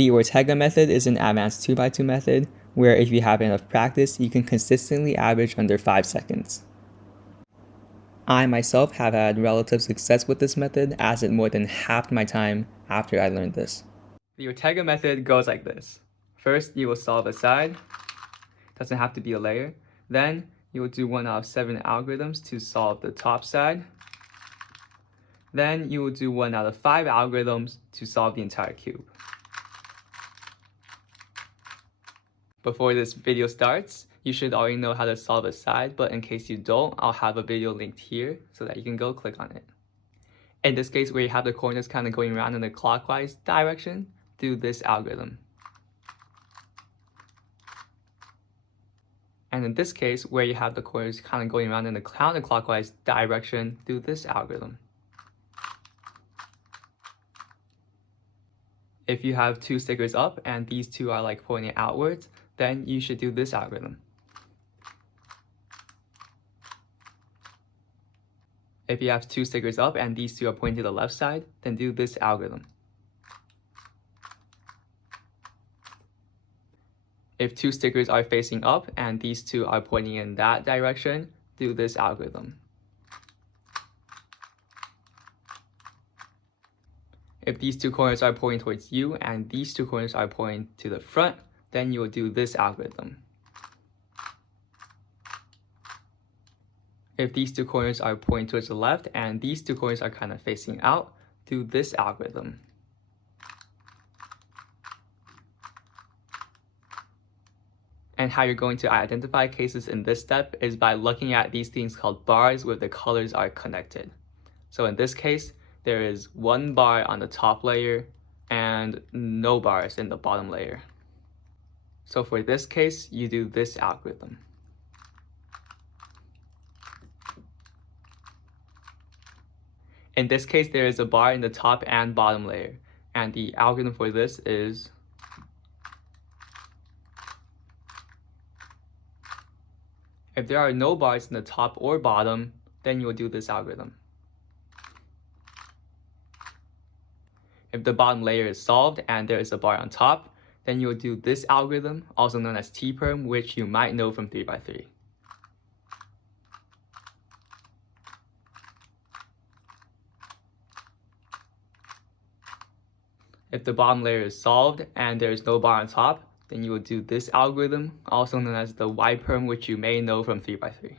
The Ortega method is an advanced 2x2 method where if you have enough practice, you can consistently average under 5 seconds. I myself have had relative success with this method as it more than halved my time after I learned this. The Ortega method goes like this. First, you will solve a side. Doesn't have to be a layer. Then, you will do 1 out of 7 algorithms to solve the top side. Then, you will do 1 out of 5 algorithms to solve the entire cube. Before this video starts, you should already know how to solve a side, but in case you don't, I'll have a video linked here so that you can go click on it. In this case, where you have the corners kind of going around in the clockwise direction, do this algorithm. And in this case, where you have the corners kind of going around in the counterclockwise direction, do this algorithm. If you have 2 stickers up and these 2 are like pointing outwards, then you should do this algorithm. If you have 2 stickers up and these 2 are pointing to the left side, then do this algorithm. If 2 stickers are facing up and these 2 are pointing in that direction, do this algorithm. If these 2 corners are pointing towards you and these 2 corners are pointing to the front, then you will do this algorithm. If these 2 corners are pointing towards the left and these 2 corners are kind of facing out, do this algorithm. And how you're going to identify cases in this step is by looking at these things called bars where the colors are connected. So in this case, there is 1 bar on the top layer and no bars in the bottom layer. So for this case, you do this algorithm. In this case, there is a bar in the top and bottom layer, and the algorithm for this is if there are no bars in the top or bottom, then you will do this algorithm. If the bottom layer is solved and there is a bar on top, then you will do this algorithm, also known as T-perm, which you might know from 3x3. If the bottom layer is solved and there is no bar on top, then you will do this algorithm, also known as the Y-perm, which you may know from 3x3.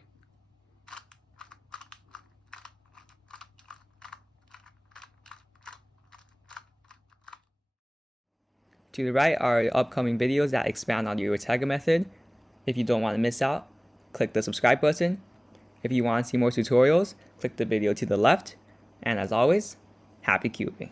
To the right are upcoming videos that expand on the Ortega method. If you don't want to miss out, click the subscribe button. If you want to see more tutorials, click the video to the left. And as always, happy cubing.